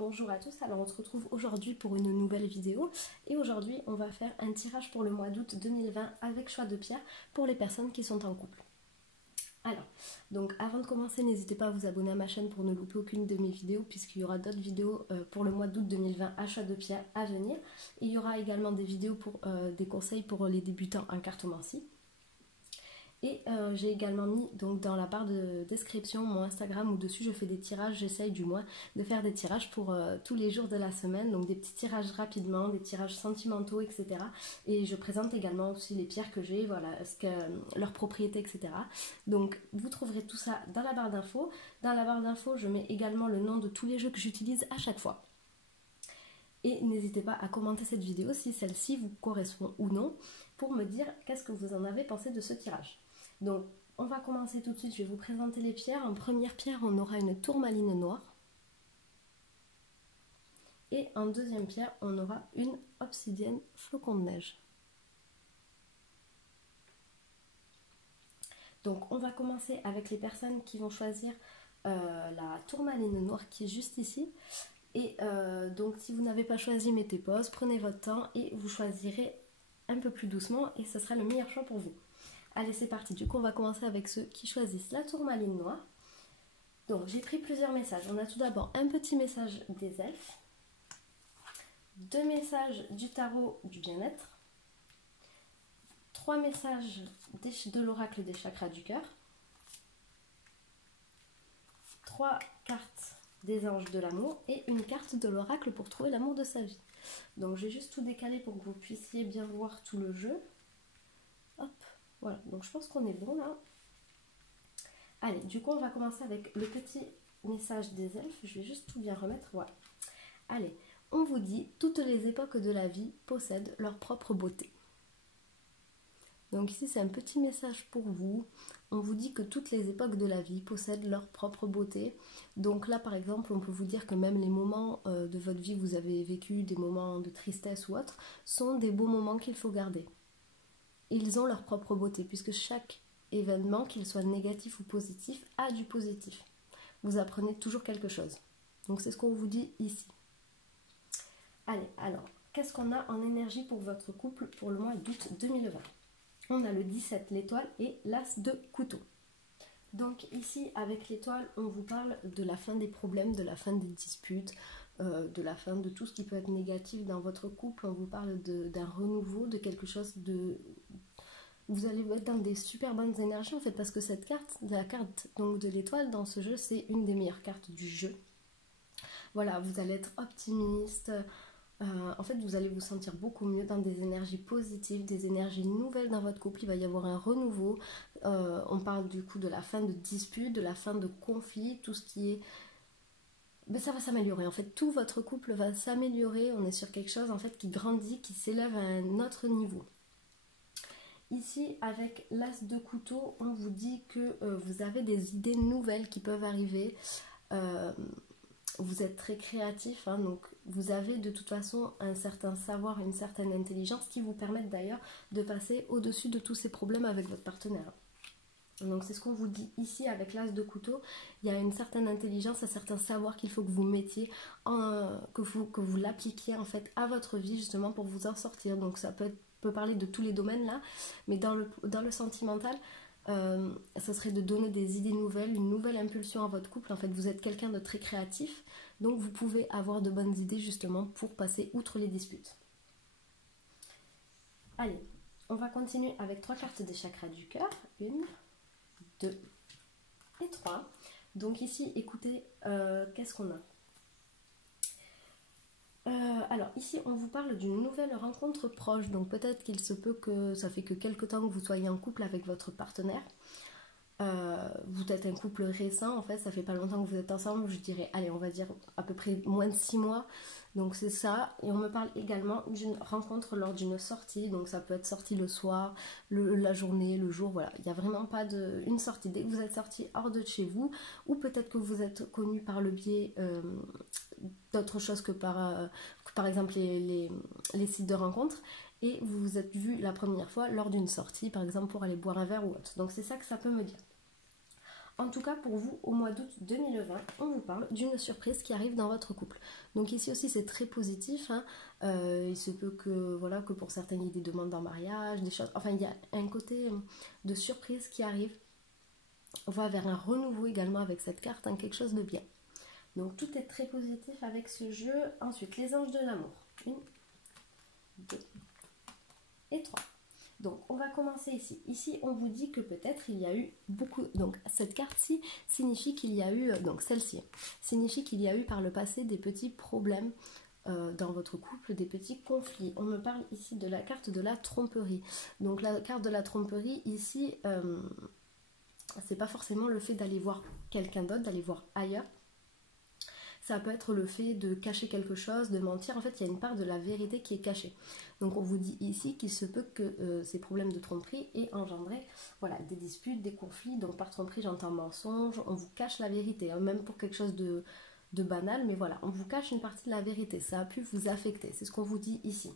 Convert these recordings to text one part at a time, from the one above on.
Bonjour à tous, alors on se retrouve aujourd'hui pour une nouvelle vidéo et aujourd'hui on va faire un tirage pour le mois d'août 2020 avec choix de pierre pour les personnes qui sont en couple. Alors, donc avant de commencer, n'hésitez pas à vous abonner à ma chaîne pour ne louper aucune de mes vidéos puisqu'il y aura d'autres vidéos pour le mois d'août 2020 à choix de pierre à venir. Et il y aura également des vidéos pour des conseils pour les débutants en cartomancie. Et j'ai également mis donc dans la barre de description mon Instagram où dessus je fais des tirages, j'essaye du moins de faire des tirages pour tous les jours de la semaine, donc des petits tirages rapidement, des tirages sentimentaux, etc. Et je présente également aussi les pierres que j'ai, voilà, leurs propriétés, etc. Donc vous trouverez tout ça dans la barre d'infos. Dans la barre d'infos, je mets également le nom de tous les jeux que j'utilise à chaque fois. Et n'hésitez pas à commenter cette vidéo si celle-ci vous correspond ou non pour me dire qu'est-ce que vous en avez pensé de ce tirage. Donc, on va commencer tout de suite, je vais vous présenter les pierres. En première pierre, on aura une tourmaline noire. Et en deuxième pierre, on aura une obsidienne flocon de neige. Donc, on va commencer avec les personnes qui vont choisir la tourmaline noire qui est juste ici. Et donc, si vous n'avez pas choisi, mettez pause, prenez votre temps et vous choisirez un peu plus doucement et ce sera le meilleur choix pour vous. Allez, c'est parti. Du coup, on va commencer avec ceux qui choisissent la tourmaline noire. Donc, j'ai pris plusieurs messages. On a tout d'abord un petit message des elfes, 2 messages du tarot du bien-être, 3 messages de l'oracle des chakras du cœur, 3 cartes des anges de l'amour et une carte de l'oracle pour trouver l'amour de sa vie. Donc, j'ai juste tout décalé pour que vous puissiez bien voir tout le jeu. Hop. Voilà, donc je pense qu'on est bon là. Allez, du coup, on va commencer avec le petit message des elfes. Je vais juste tout bien remettre, voilà. Allez, on vous dit, toutes les époques de la vie possèdent leur propre beauté. Donc ici, c'est un petit message pour vous. On vous dit que toutes les époques de la vie possèdent leur propre beauté. Donc là, par exemple, on peut vous dire que même les moments de votre vie, vous avez vécu des moments de tristesse ou autre, sont des beaux moments qu'il faut garder. Ils ont leur propre beauté, puisque chaque événement, qu'il soit négatif ou positif, a du positif. Vous apprenez toujours quelque chose. Donc c'est ce qu'on vous dit ici. Allez, alors, qu'est-ce qu'on a en énergie pour votre couple pour le mois d'août 2020? On a le 17, l'étoile, et l'as de couteau. Donc ici, avec l'étoile, on vous parle de la fin des problèmes, de la fin des disputes, de la fin de tout ce qui peut être négatif dans votre couple. On vous parle d'un renouveau, de quelque chose de... Vous allez être dans des super bonnes énergies en fait, parce que cette carte, la carte donc de l'étoile dans ce jeu, c'est une des meilleures cartes du jeu. Voilà, vous allez être optimiste. En fait, vous allez vous sentir beaucoup mieux dans des énergies positives, des énergies nouvelles dans votre couple. Il va y avoir un renouveau. On parle du coup de la fin de disputes, de la fin de conflits, tout ce qui est... Mais ça va s'améliorer. En fait, tout votre couple va s'améliorer. On est sur quelque chose en fait qui grandit, qui s'élève à un autre niveau. Ici, avec l'as de couteau, on vous dit que vous avez des idées nouvelles qui peuvent arriver. Vous êtes très créatif, hein, donc vous avez de toute façon un certain savoir, une certaine intelligence qui vous permettent d'ailleurs de passer au-dessus de tous ces problèmes avec votre partenaire. Donc c'est ce qu'on vous dit ici avec l'as de couteau. Il y a une certaine intelligence, un certain savoir qu'il faut que vous mettiez, que vous l'appliquiez en fait à votre vie justement pour vous en sortir. Donc ça peut parler de tous les domaines là, mais dans le sentimental, ça serait de donner des idées nouvelles, une nouvelle impulsion à votre couple. En fait, vous êtes quelqu'un de très créatif, donc vous pouvez avoir de bonnes idées justement pour passer outre les disputes. Allez, on va continuer avec 3 cartes des chakras du cœur. 1, 2 et 3. Donc ici, écoutez, qu'est-ce qu'on a? Alors ici on vous parle d'une nouvelle rencontre proche, donc peut-être qu'il se peut que ça fait que quelques temps que vous soyez en couple avec votre partenaire. Vous êtes un couple récent, en fait ça fait pas longtemps que vous êtes ensemble, je dirais, allez on va dire à peu près moins de 6 mois, donc c'est ça. Et on me parle également d'une rencontre lors d'une sortie, donc ça peut être sortie le soir, la journée, le jour, voilà, il n'y a vraiment pas une sortie, dès que vous êtes sorti hors de chez vous, ou peut-être que vous êtes connu par le biais d'autres choses que par exemple les sites de rencontres, et vous vous êtes vu la première fois lors d'une sortie, par exemple pour aller boire un verre ou autre, donc c'est ça que ça peut me dire. En tout cas, pour vous, au mois d'août 2020, on vous parle d'une surprise qui arrive dans votre couple. Donc ici aussi, c'est très positif. Hein. Il se peut que, voilà, que pour certains, il y ait des demandes en mariage, des choses... Enfin, il y a un côté de surprise qui arrive. On va vers un renouveau également avec cette carte, hein, quelque chose de bien. Donc tout est très positif avec ce jeu. Ensuite, les anges de l'amour. 1, 2 et 3. Donc on va commencer ici. Ici on vous dit que peut-être il y a eu beaucoup... Donc cette carte-ci signifie qu'il y a eu... Donc celle-ci signifie qu'il y a eu par le passé des petits problèmes dans votre couple, des petits conflits. On me parle ici de la carte de la tromperie. Donc la carte de la tromperie ici, c'est pas forcément le fait d'aller voir quelqu'un d'autre, d'aller voir ailleurs. Ça peut être le fait de cacher quelque chose, de mentir. En fait, il y a une part de la vérité qui est cachée. Donc, on vous dit ici qu'il se peut que ces problèmes de tromperie aient engendré voilà, des disputes, des conflits. Donc, par tromperie, j'entends mensonge. On vous cache la vérité, hein, même pour quelque chose de banal. Mais voilà, on vous cache une partie de la vérité. Ça a pu vous affecter. C'est ce qu'on vous dit ici.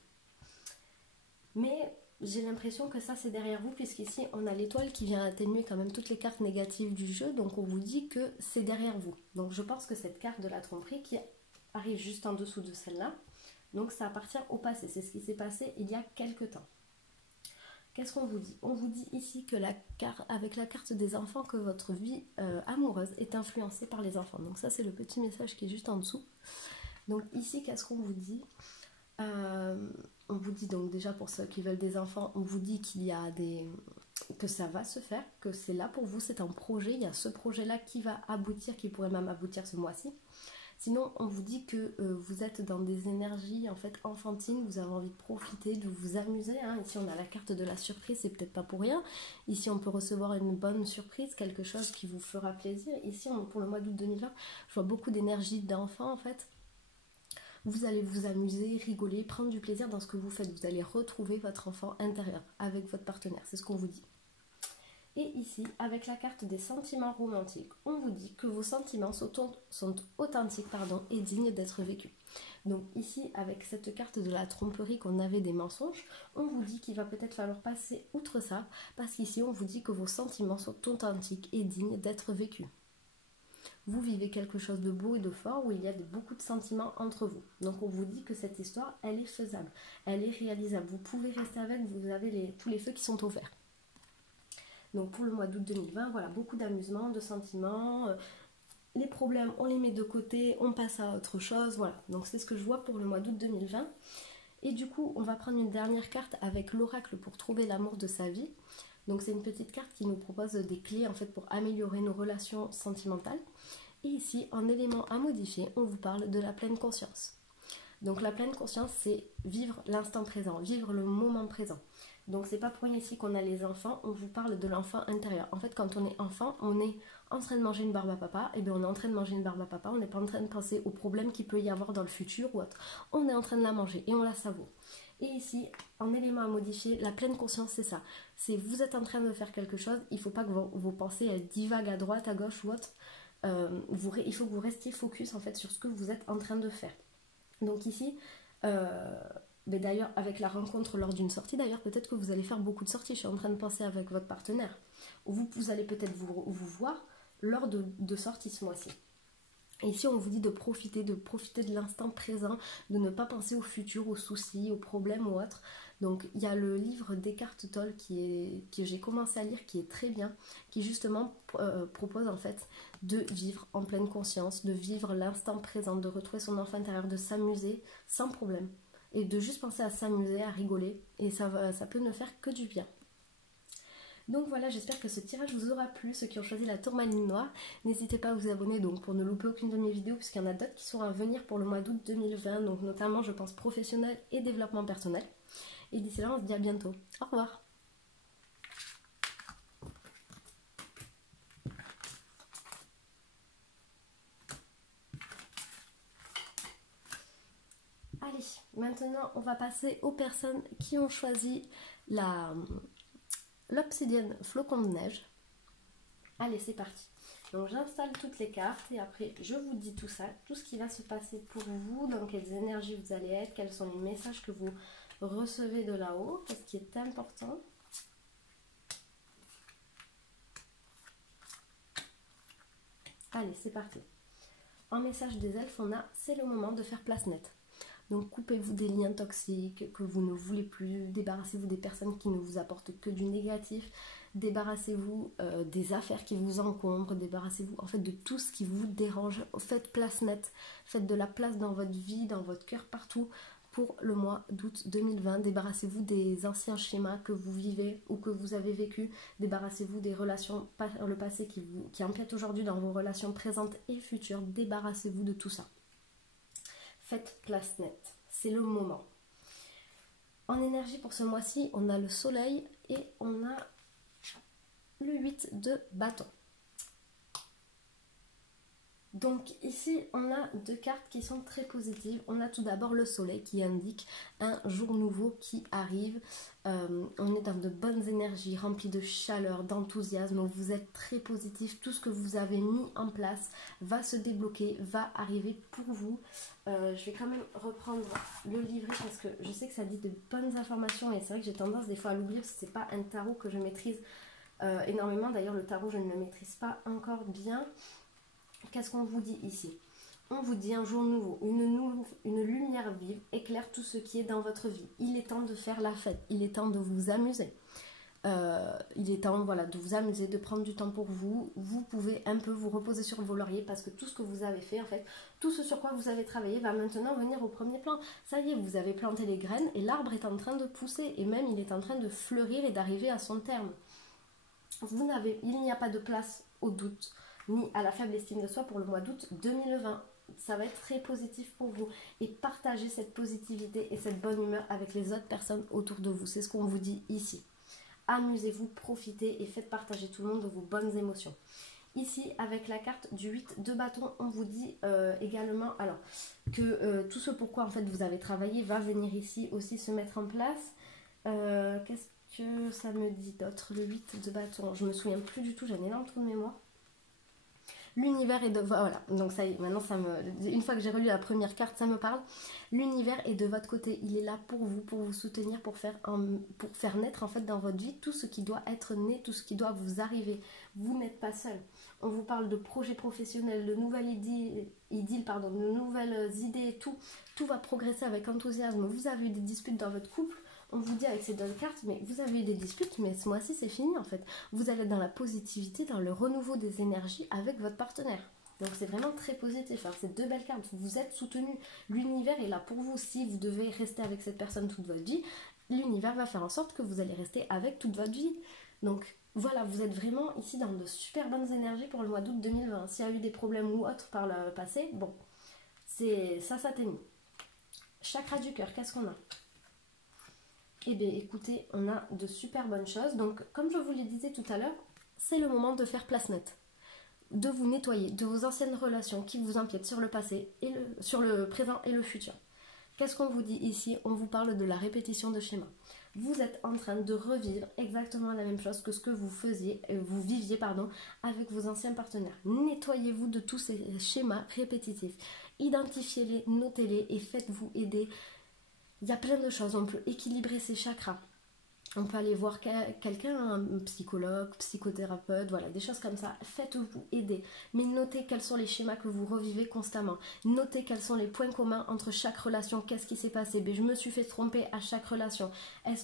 Mais j'ai l'impression que ça c'est derrière vous, puisqu'ici on a l'étoile qui vient atténuer quand même toutes les cartes négatives du jeu, donc on vous dit que c'est derrière vous. Donc je pense que cette carte de la tromperie qui arrive juste en dessous de celle-là, donc ça appartient au passé, c'est ce qui s'est passé il y a quelques temps. Qu'est-ce qu'on vous dit? On vous dit ici que avec la carte des enfants, que votre vie amoureuse est influencée par les enfants. Donc ça c'est le petit message qui est juste en dessous. Donc ici, qu'est-ce qu'on vous dit? On vous dit donc déjà pour ceux qui veulent des enfants, on vous dit qu'il y a que ça va se faire, que c'est là pour vous, c'est un projet, il y a ce projet-là qui va aboutir, qui pourrait même aboutir ce mois-ci. Sinon, on vous dit que vous êtes dans des énergies en fait enfantines, vous avez envie de profiter, de vous amuser. Hein. Ici, on a la carte de la surprise, c'est peut-être pas pour rien. Ici, on peut recevoir une bonne surprise, quelque chose qui vous fera plaisir. Ici, pour le mois d'août 2020, je vois beaucoup d'énergie d'enfant en fait. Vous allez vous amuser, rigoler, prendre du plaisir dans ce que vous faites. Vous allez retrouver votre enfant intérieur avec votre partenaire. C'est ce qu'on vous dit. Et ici, avec la carte des sentiments romantiques, on vous dit que vos sentiments sont authentiques et dignes d'être vécus. Donc ici, avec cette carte de la tromperie qu'on avait des mensonges, on vous dit qu'il va peut-être falloir passer outre ça, parce qu'ici, on vous dit que vos sentiments sont authentiques et dignes d'être vécus. Vous vivez quelque chose de beau et de fort où il y a beaucoup de sentiments entre vous. Donc on vous dit que cette histoire, elle est faisable, elle est réalisable. Vous pouvez rester avec, vous avez tous les feux qui sont ouverts. Donc pour le mois d'août 2020, voilà, beaucoup d'amusement, de sentiments. Les problèmes, on les met de côté, on passe à autre chose. Voilà, donc c'est ce que je vois pour le mois d'août 2020. Et du coup, on va prendre une dernière carte avec l'oracle pour trouver l'amour de sa vie. Donc c'est une petite carte qui nous propose des clés en fait pour améliorer nos relations sentimentales. Et ici, en élément à modifier, on vous parle de la pleine conscience. Donc la pleine conscience, c'est vivre l'instant présent, vivre le moment présent. Donc c'est pas pour rien ici qu'on a les enfants, on vous parle de l'enfant intérieur. En fait, quand on est enfant, on est en train de manger une barbe à papa, et bien on est en train de manger une barbe à papa, on n'est pas en train de penser aux problèmes qu'il peut y avoir dans le futur ou autre. On est en train de la manger et on la savoure. Et ici, en élément à modifier, la pleine conscience, c'est ça. C'est vous êtes en train de faire quelque chose, il ne faut pas que vos pensées divaguent à droite, à gauche ou autre. Il faut que vous restiez focus en fait sur ce que vous êtes en train de faire. Donc ici, mais d'ailleurs avec la rencontre lors d'une sortie, d'ailleurs peut-être que vous allez faire beaucoup de sorties, je suis en train de penser avec votre partenaire. Vous allez peut-être vous voir lors de sorties ce mois-ci. Et ici on vous dit de profiter de l'instant présent, de ne pas penser au futur, aux soucis, aux problèmes ou autres. Donc il y a le livre d'Eckhart Tolle que j'ai commencé à lire, qui est très bien, qui justement propose en fait de vivre en pleine conscience, de vivre l'instant présent, de retrouver son enfant intérieur, de s'amuser sans problème. Et de juste penser à s'amuser, à rigoler. Et ça peut ne faire que du bien. Donc voilà, j'espère que ce tirage vous aura plu, ceux qui ont choisi la tourmaline noire. N'hésitez pas à vous abonner donc pour ne louper aucune de mes vidéos, puisqu'il y en a d'autres qui sont à venir pour le mois d'août 2020, donc notamment je pense professionnel et développement personnel. Et d'ici là, on se dit à bientôt. Au revoir. Allez, maintenant on va passer aux personnes qui ont choisi l'obsidienne flocon de neige. Allez, c'est parti. Donc j'installe toutes les cartes et après je vous dis tout ça, tout ce qui va se passer pour vous, dans quelles énergies vous allez être, quels sont les messages que vous recevez de là-haut, ce qui est important. Allez, c'est parti. En message des elfes, on a « c'est le moment de faire place nette ». Donc coupez-vous des liens toxiques que vous ne voulez plus, débarrassez-vous des personnes qui ne vous apportent que du négatif, débarrassez-vous des affaires qui vous encombrent, débarrassez-vous en fait de tout ce qui vous dérange. Faites place nette, faites de la place dans votre vie, dans votre cœur, partout pour le mois d'août 2020. Débarrassez-vous des anciens schémas que vous vivez ou que vous avez vécu, débarrassez-vous des relations par le passé qui empiètent aujourd'hui dans vos relations présentes et futures, débarrassez-vous de tout ça. Faites place nette, c'est le moment. En énergie pour ce mois-ci, on a le soleil et on a le 8 de bâton. Donc ici, on a deux cartes qui sont très positives. On a tout d'abord le soleil qui indique un jour nouveau qui arrive. On est dans de bonnes énergies, remplies de chaleur, d'enthousiasme. Vous êtes très positif. Tout ce que vous avez mis en place va se débloquer, va arriver pour vous. Je vais quand même reprendre le livret parce que je sais que ça dit de bonnes informations et c'est vrai que j'ai tendance des fois à l'oublier parce que c'est pas un tarot que je maîtrise énormément. D'ailleurs, le tarot, je ne le maîtrise pas encore bien. Qu'est-ce qu'on vous dit ici? On vous dit un jour nouveau, une lumière vive éclaire tout ce qui est dans votre vie. Il est temps de faire la fête, il est temps de vous amuser. Il est temps voilà, de vous amuser, de prendre du temps pour vous. Vous pouvez un peu vous reposer sur vos lauriers parce que tout ce que vous avez fait, en fait, tout ce sur quoi vous avez travaillé va maintenant venir au premier plan. Ça y est, vous avez planté les graines et l'arbre est en train de pousser et même il est en train de fleurir et d'arriver à son terme. Il n'y a pas de place au doute ni à la faible estime de soi pour le mois d'août 2020. Ça va être très positif pour vous et partagez cette positivité et cette bonne humeur avec les autres personnes autour de vous. C'est ce qu'on vous dit ici. Amusez-vous, profitez et faites partager tout le monde de vos bonnes émotions. Ici, avec la carte du 8 de bâton, on vous dit également alors, que tout ce pourquoi en fait, vous avez travaillé va venir ici aussi se mettre en place. Qu'est-ce que ça me dit d'autre? Le 8 de bâton, je me souviens plus du tout, j'ai un énorme trou de mémoire. L'univers est de... Voilà, donc ça y est, maintenant une fois que j'ai relu la première carte, ça me parle. L'univers est de votre côté, il est là pour vous soutenir, pour faire naître en fait dans votre vie tout ce qui doit être né, tout ce qui doit vous arriver. Vous n'êtes pas seul. On vous parle de projets professionnels, de nouvelles de nouvelles idées, tout va progresser avec enthousiasme. Vous avez eu des disputes dans votre couple, on vous dit avec ces deux cartes, mais vous avez eu des disputes, mais ce mois-ci c'est fini en fait. Vous allez être dans la positivité, dans le renouveau des énergies avec votre partenaire. Donc c'est vraiment très positif, hein. C'est deux belles cartes, vous êtes soutenu. L'univers est là pour vous. Si vous devez rester avec cette personne toute votre vie, l'univers va faire en sorte que vous allez rester avec toute votre vie. Donc voilà, vous êtes vraiment ici dans de super bonnes énergies pour le mois d'août 2020. S'il y a eu des problèmes ou autres par le passé, bon, ça s'atténue. Chakra du cœur, qu'est-ce qu'on a? Eh bien écoutez, on a de super bonnes choses. Donc comme je vous le disais tout à l'heure, c'est le moment de faire place nette. De vous nettoyer de vos anciennes relations qui vous empiètent sur le passé, sur le présent et le futur. Qu'est-ce qu'on vous dit ici? On vous parle de la répétition de schémas. Vous êtes en train de revivre exactement la même chose que ce que vous viviez avec vos anciens partenaires. Nettoyez-vous de tous ces schémas répétitifs. Identifiez-les, notez-les et faites-vous aider. Il y a plein de choses, on peut équilibrer ses chakras. On peut aller voir quelqu'un, un psychologue, psychothérapeute, voilà, des choses comme ça. Faites-vous aider. Mais notez quels sont les schémas que vous revivez constamment. Notez quels sont les points communs entre chaque relation. Qu'est-ce qui s'est passé? Je me suis fait tromper à chaque relation.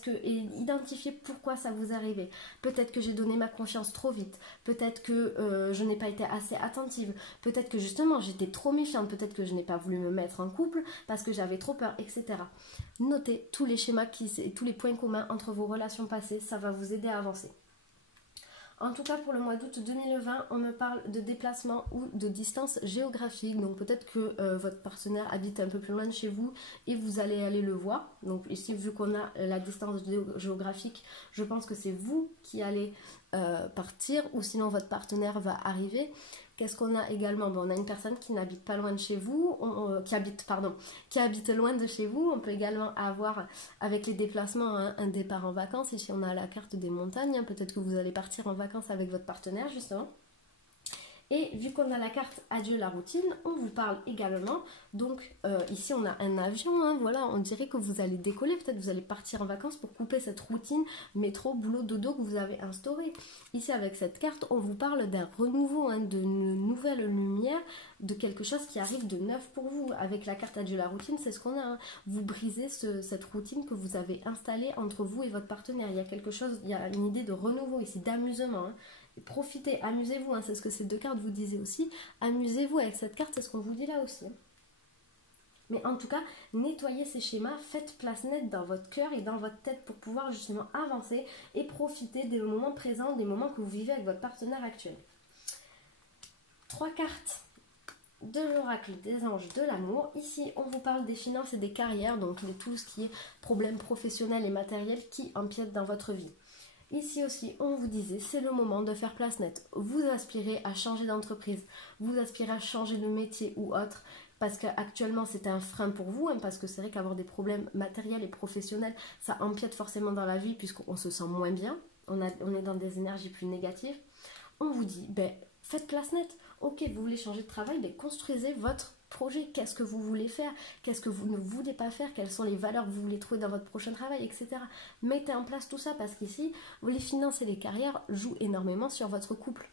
Et identifiez pourquoi ça vous est arrivé. Peut-être que j'ai donné ma confiance trop vite. Peut-être que je n'ai pas été assez attentive. Peut-être que justement j'étais trop méfiante. Peut-être que je n'ai pas voulu me mettre en couple parce que j'avais trop peur, etc. Notez tous les schémas, tous les points communs entre vos relations passées, ça va vous aider à avancer. En tout cas, pour le mois d'août 2020, on me parle de déplacement ou de distance géographique. Donc peut-être que votre partenaire habite un peu plus loin de chez vous et vous allez aller le voir. Donc ici, vu qu'on a la distance géographique, je pense que c'est vous qui allez partir ou sinon votre partenaire va arriver. Qu'est-ce qu'on a également? On a une personne qui n'habite pas loin de chez vous, qui habite loin de chez vous. On peut également avoir, avec les déplacements, un départ en vacances. Ici, on a la carte des montagnes. Peut-être que vous allez partir en vacances avec votre partenaire, justement. Et vu qu'on a la carte adieu la routine, on vous parle également, donc ici on a un avion, hein, voilà, on dirait que vous allez décoller, peut-être vous allez partir en vacances pour couper cette routine métro, boulot, dodo que vous avez instaurée. Ici avec cette carte, on vous parle d'un renouveau, hein, de nouvelles lumières, de quelque chose qui arrive de neuf pour vous. Avec la carte adieu la routine, c'est ce qu'on a, hein. Vous brisez cette routine que vous avez installée entre vous et votre partenaire. Il y a quelque chose, il y a une idée de renouveau ici, d'amusement, hein. Profitez, amusez-vous, hein, c'est ce que ces deux cartes vous disaient aussi. Amusez-vous avec cette carte, c'est ce qu'on vous dit là aussi. Mais en tout cas, nettoyez ces schémas, faites place nette dans votre cœur et dans votre tête pour pouvoir justement avancer et profiter des moments présents, des moments que vous vivez avec votre partenaire actuel. 3 cartes de l'oracle des anges de l'amour. Ici, on vous parle des finances et des carrières, donc de tout ce qui est problèmes professionnels et matériels qui empiètent dans votre vie. Ici aussi, on vous disait, c'est le moment de faire place nette. Vous aspirez à changer d'entreprise, vous aspirez à changer de métier ou autre, parce qu'actuellement c'est un frein pour vous, hein, parce que c'est vrai qu'avoir des problèmes matériels et professionnels, ça empiète forcément dans la vie, puisqu'on se sent moins bien, on est dans des énergies plus négatives. On vous dit, ben, faites place nette. Ok, vous voulez changer de travail, ben, construisez votre projet, qu'est-ce que vous voulez faire, qu'est-ce que vous ne voulez pas faire, quelles sont les valeurs que vous voulez trouver dans votre prochain travail, etc. Mettez en place tout ça parce qu'ici, les finances et les carrières jouent énormément sur votre couple.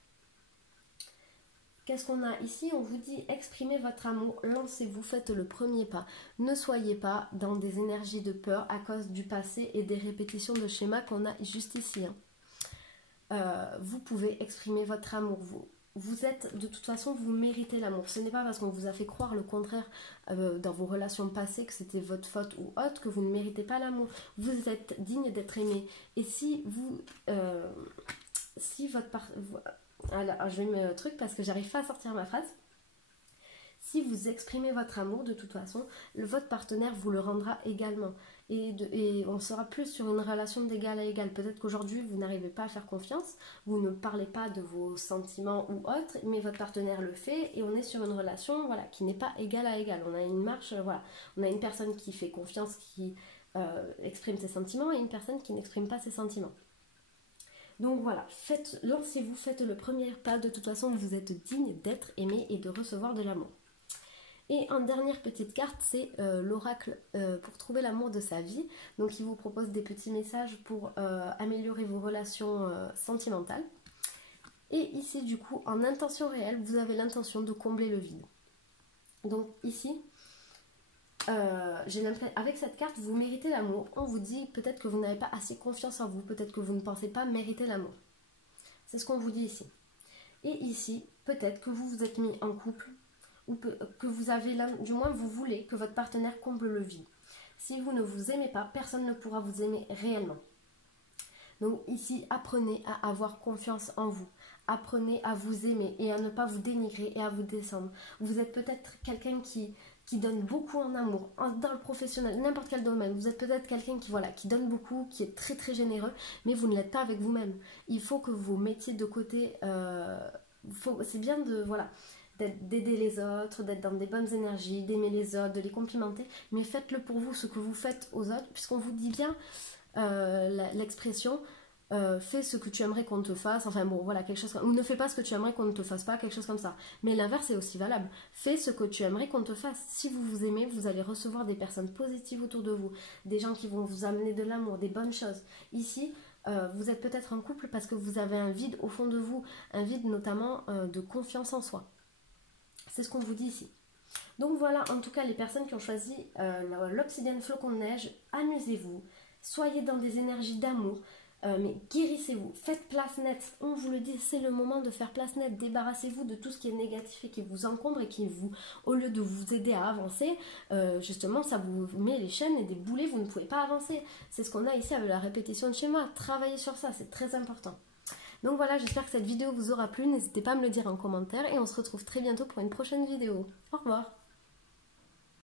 Qu'est-ce qu'on a ici? On vous dit exprimez votre amour, lancez-vous, faites le premier pas. Ne soyez pas dans des énergies de peur à cause du passé et des répétitions de schémas qu'on a juste ici. Vous pouvez exprimer votre amour, vous êtes, de toute façon, vous méritez l'amour. Ce n'est pas parce qu'on vous a fait croire le contraire dans vos relations passées, que c'était votre faute ou autre, que vous ne méritez pas l'amour. Vous êtes digne d'être aimé. Et si vous... alors, je vais me truc parce que j'arrive pas à sortir ma phrase. Si vous exprimez votre amour, de toute façon, votre partenaire vous le rendra également. Et on sera plus sur une relation d'égal à égal. Peut-être qu'aujourd'hui, vous n'arrivez pas à faire confiance, vous ne parlez pas de vos sentiments ou autres, mais votre partenaire le fait et on est sur une relation, voilà, qui n'est pas égal à égal. On a une marche, voilà. On a une personne qui fait confiance, qui exprime ses sentiments et une personne qui n'exprime pas ses sentiments. Donc voilà, lancez-vous, faites le premier pas. De toute façon, vous êtes digne d'être aimé et de recevoir de l'amour. Et en dernière petite carte, c'est l'oracle pour trouver l'amour de sa vie. Donc il vous propose des petits messages pour améliorer vos relations sentimentales. Et ici, du coup, en intention réelle, vous avez l'intention de combler le vide. Donc ici, avec cette carte, vous méritez l'amour. On vous dit peut-être que vous n'avez pas assez confiance en vous, peut-être que vous ne pensez pas mériter l'amour. C'est ce qu'on vous dit ici. Et ici, peut-être que vous vous êtes mis en couple, ou que vous avez, du moins vous voulez que votre partenaire comble le vide. Si vous ne vous aimez pas, personne ne pourra vous aimer réellement. Donc ici, apprenez à avoir confiance en vous. Apprenez à vous aimer et à ne pas vous dénigrer et à vous descendre. Vous êtes peut-être quelqu'un qui donne beaucoup en amour, dans le professionnel, n'importe quel domaine. Vous êtes peut-être quelqu'un qui donne beaucoup, qui est très très généreux, mais vous ne l'êtes pas avec vous-même. Il faut que vous mettiez de côté, c'est bien d'aider les autres, d'être dans des bonnes énergies, d'aimer les autres, de les complimenter, mais faites-le pour vous, ce que vous faites aux autres, puisqu'on vous dit bien l'expression fais ce que tu aimerais qu'on te fasse, enfin bon voilà, quelque chose comme, ou ne fais pas ce que tu aimerais qu'on ne te fasse pas, quelque chose comme ça. Mais l'inverse est aussi valable, fais ce que tu aimerais qu'on te fasse. Si vous vous aimez, vous allez recevoir des personnes positives autour de vous, des gens qui vont vous amener de l'amour, des bonnes choses. Ici, vous êtes peut-être en couple parce que vous avez un vide au fond de vous, un vide notamment de confiance en soi. C'est ce qu'on vous dit ici. Donc voilà, en tout cas, les personnes qui ont choisi l'obsidienne flocon de neige, amusez-vous, soyez dans des énergies d'amour, mais guérissez-vous, faites place nette. On vous le dit, c'est le moment de faire place nette. Débarrassez-vous de tout ce qui est négatif et qui vous encombre et qui vous, au lieu de vous aider à avancer, justement, ça vous met les chaînes et des boulets, vous ne pouvez pas avancer. C'est ce qu'on a ici avec la répétition de schéma. Travaillez sur ça, c'est très important. Donc voilà, j'espère que cette vidéo vous aura plu. N'hésitez pas à me le dire en commentaire et on se retrouve très bientôt pour une prochaine vidéo. Au revoir.